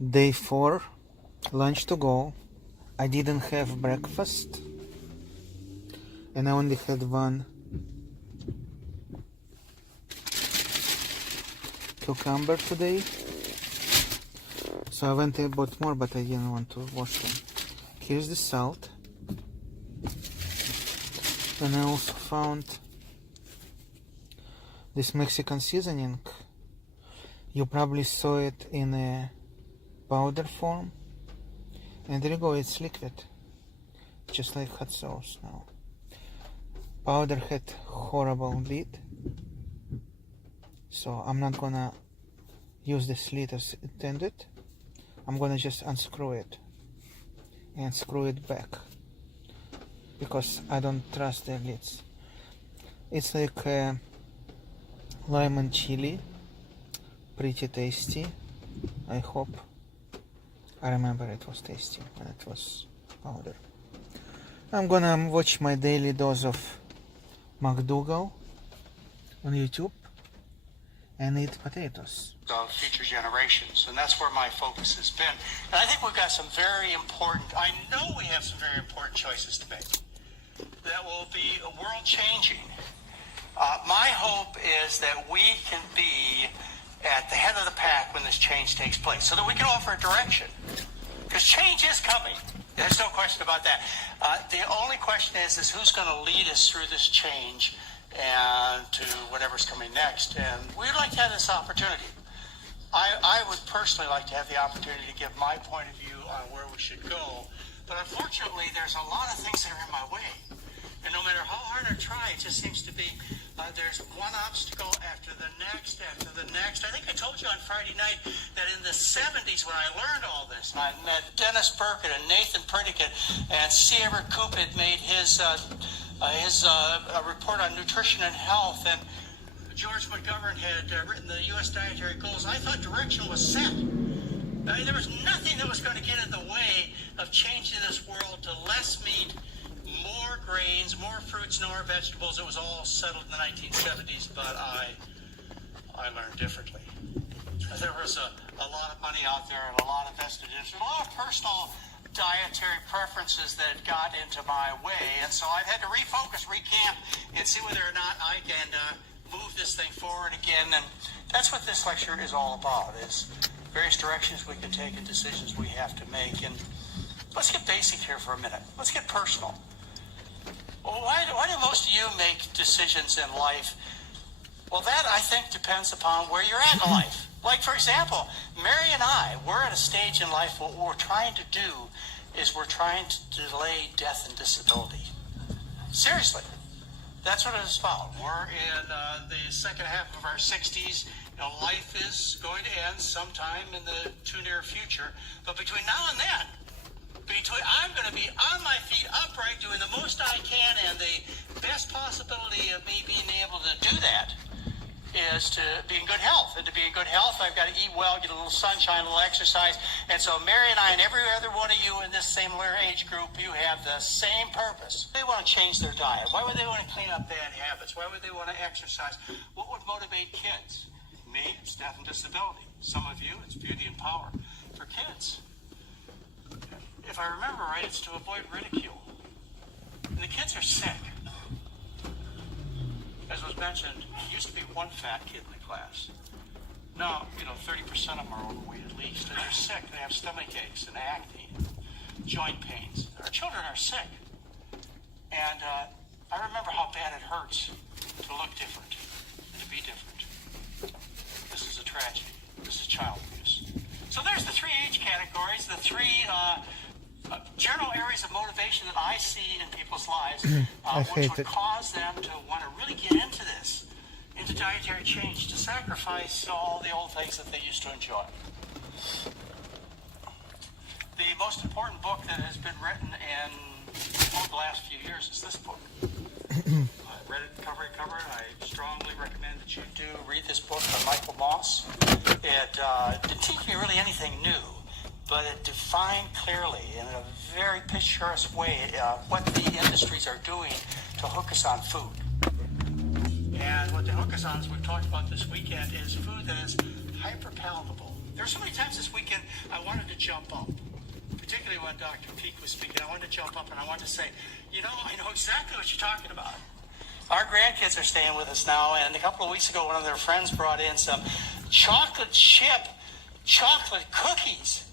Day 4, lunch to go. I didn't have breakfast and I only had one cucumber today. So I went and bought more, but I didn't want to wash them. Here's the salt. And I also found this Mexican seasoning. You probably saw it in a powder form. And there you go, it's liquid. Just like hot sauce now. Powder had horrible lid. So I'm not gonna use this lid as intended. I'm gonna just unscrew it and screw it back because I don't trust the lids. It's like lemon chili, pretty tasty. I hope. I remember it was tasty when it was powder. I'm gonna watch my daily dose of Mcdougall on YouTube and eat potatoes. Of future generations, and that's where my focus has been. And I think we've got some very important, I know we have some very important choices to make that will be world changing. My hope is that we can be at the head of the pack when this change takes place so that we can offer a direction. Because change is coming. There's no question about that. The only question is who's going to lead us through this change and to whatever's coming next. And we'd like to have this opportunity. I would personally like to have the opportunity to give my point of view on where we should go. But unfortunately, there's a lot of things that are in my way. And no matter how hard I try, it just seems to be there's one obstacle after the next, after the next. I think I told you on Friday night that in the 70s when I learned all this, and I met Dennis Burkett and Nathan Perdicat, and C. Everett Koop had made his report on nutrition and health, and George McGovern had written the U.S. dietary goals. I thought direction was set. I mean, there was nothing that was going to get in the way of changing this world to less meat, more grains, more fruits, more vegetables. It was all settled in the 1970s, but I learned differently. There was a lot of money out there and a lot of vested interest, a lot of personal dietary preferences that got into my way, and so I've had to refocus, recamp, and see whether or not I can move this thing forward again. And that's what this lecture is all about, is various directions we can take and decisions we have to make. And let's get basic here for a minute. Let's get personal. Well, why do most of you make decisions in life? Well, that, I think, depends upon where you're at in life. Like, for example, Mary and I, we're at a stage in life what we're trying to do is we're trying to delay death and disability. Seriously. That's what it is about. We're in the second half of our 60s. You know, life is going to end sometime in the too near future. But between now and then, I'm going to be on my feet, upright, doing the most I can, and the best possibility of me being able to do that is to be in good health. And to be in good health, I've got to eat well, get a little sunshine, a little exercise. And so Mary and I and every other one of you in this similar age group, you have the same purpose. They want to change their diet. Why would they want to clean up bad habits? Why would they want to exercise? What would motivate kids? Me, it's death and disability. Some of you, it's beauty and power. For kids, if I remember right, it's to avoid ridicule. And the kids are sick. As was mentioned, there used to be one fat kid in the class. Now, 30% of them are overweight at least, and they're sick. They have stomach aches and acne, joint pains. Our children are sick. And I remember how bad it hurts to look different and to be different. This is a tragedy. This is child abuse. So there's the three age categories, the three general areas of motivation that I see in people's lives, which would cause them to want to really get into this, into dietary change, to sacrifice all the old things that they used to enjoy. The most important book that has been written in the last few years is this book. I read it cover to cover, and I strongly recommend that you do read this book by Michael Moss. It didn't teach me really anything new, but it defined clearly in a very picturesque way what the industries are doing to hook us on food. And what they hook us on, as we've talked about this weekend, is food that is hyper-palatable, There were so many times this weekend I wanted to jump up, particularly when Dr. Peak was speaking. I wanted to jump up and I wanted to say, you know, I know exactly what you're talking about. Our grandkids are staying with us now, and a couple of weeks ago, one of their friends brought in some chocolate chip chocolate cookies,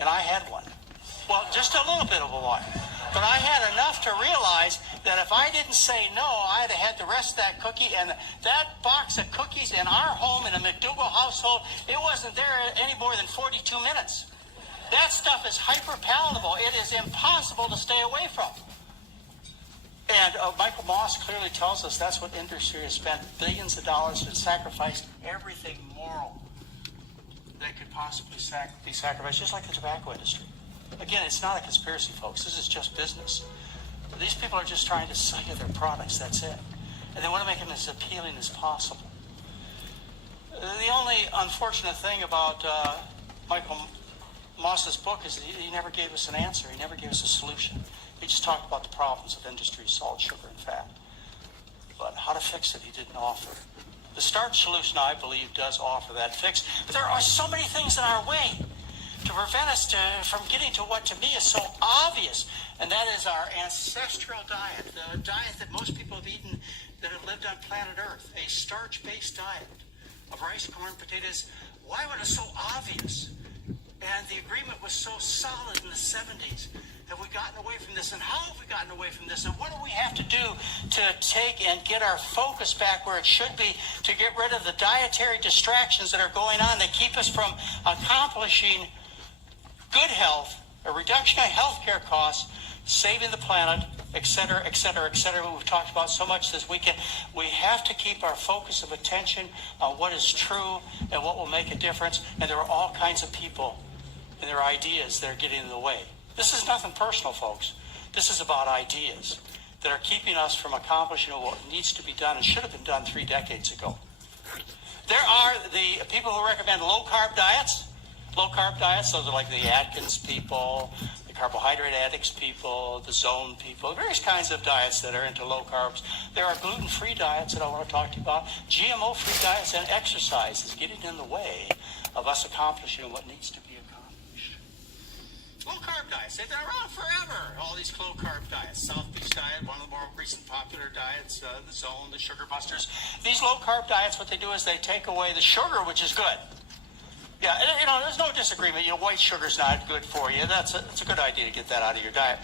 and I had one. Well, just a little bit of a one. But I had enough to realize that if I didn't say no, I'd have had the rest of that cookie. And that box of cookies in our home, in a Mcdougall household, it wasn't there any more than 42 minutes. That stuff is hyper palatable. It is impossible to stay away from. And Michael Moss clearly tells us that's what industry has spent billions of dollars and sacrificed everything moral that could possibly be sacrificed, just like the tobacco industry. Again, it's not a conspiracy, folks. This is just business. These people are just trying to sell you their products, that's it. And they want to make them as appealing as possible. The only unfortunate thing about Michael Moss's book is that he never gave us an answer. He never gave us a solution. He just talked about the problems of industry, salt, sugar, and fat. But how to fix it, he didn't offer. The starch solution, I believe, does offer that fix. But there are so many things in our way to prevent us from getting to what to me is so obvious, and that is our ancestral diet, the diet that most people have eaten that have lived on planet Earth, a starch-based diet of rice, corn, potatoes. Why was it so obvious? And the agreement was so solid in the 70s. Have we gotten away from this? And how have we gotten away from this? And what do we have to do to take and get our focus back where it should be to get rid of the dietary distractions that are going on that keep us from accomplishing good health, a reduction in healthcare costs, saving the planet, et cetera, et cetera, et cetera. We've talked about so much this weekend. We have to keep our focus of attention on what is true and what will make a difference. And there are all kinds of people and their ideas that are getting in the way. This is nothing personal, folks. This is about ideas that are keeping us from accomplishing what needs to be done and should have been done 3 decades ago. There are the people who recommend low-carb diets. Low-carb diets, those are like the Atkins people, the carbohydrate addicts people, the zone people, various kinds of diets that are into low carbs. There are gluten-free diets that I want to talk to you about. GMO-free diets, and exercise is getting in the way of us accomplishing what needs to be accomplished. Low-carb diets, they've been around forever. All these low-carb diets. South Beach diet, one of the more recent popular diets, the zone, the sugar busters. These low-carb diets, what they do is they take away the sugar, which is good. Yeah, you know, there's no disagreement. You know, white sugar's not good for you. It's a good idea to get that out of your diet.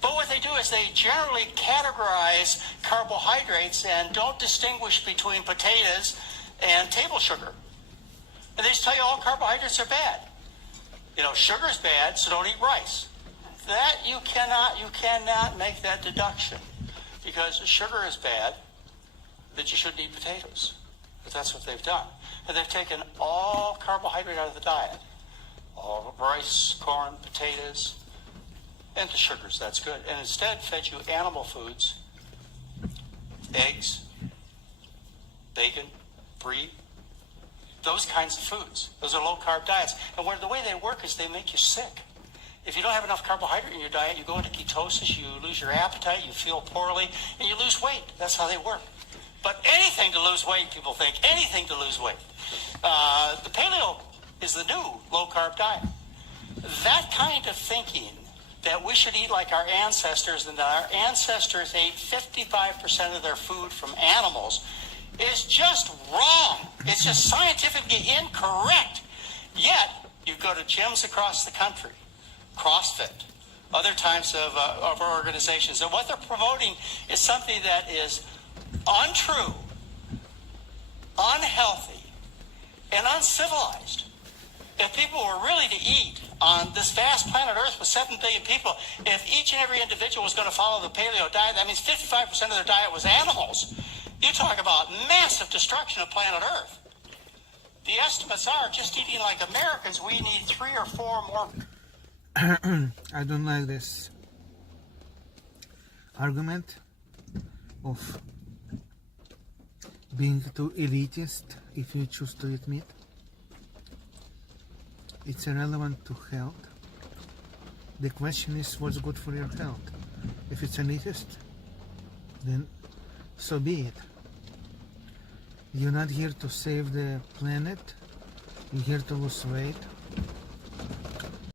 But what they do is they generally categorize carbohydrates and don't distinguish between potatoes and table sugar. And they just tell you all carbohydrates are bad. You know, sugar's bad, so don't eat rice. That you cannot make that deduction, because sugar is bad, that you shouldn't eat potatoes. But that's what they've done. And they've taken all carbohydrate out of the diet. All rice, corn, potatoes, and the sugars, that's good. And instead fed you animal foods, eggs, bacon, brie, those kinds of foods. Those are low-carb diets. And the way they work is they make you sick. If you don't have enough carbohydrate in your diet, you go into ketosis, you lose your appetite, you feel poorly, and you lose weight. That's how they work. But anything to lose weight, people think, anything to lose weight. The paleo is the new low-carb diet. That kind of thinking, that we should eat like our ancestors, and that our ancestors ate 55% of their food from animals, is just wrong. It's just scientifically incorrect. Yet, you go to gyms across the country, CrossFit, other types of organizations, and what they're promoting is something that is untrue, unhealthy, and uncivilized. If people were really to eat on this vast planet Earth with 7 billion people, if each and every individual was going to follow the paleo diet, that means 55% of their diet was animals. You talk about massive destruction of planet Earth. The estimates are, just eating like Americans, we need 3 or 4 more. I don't like this argument of being too elitist if you choose to eat meat. It's irrelevant to health. The question is what's good for your health. If it's elitist, then so be it. You're not here to save the planet. You here to lose weight?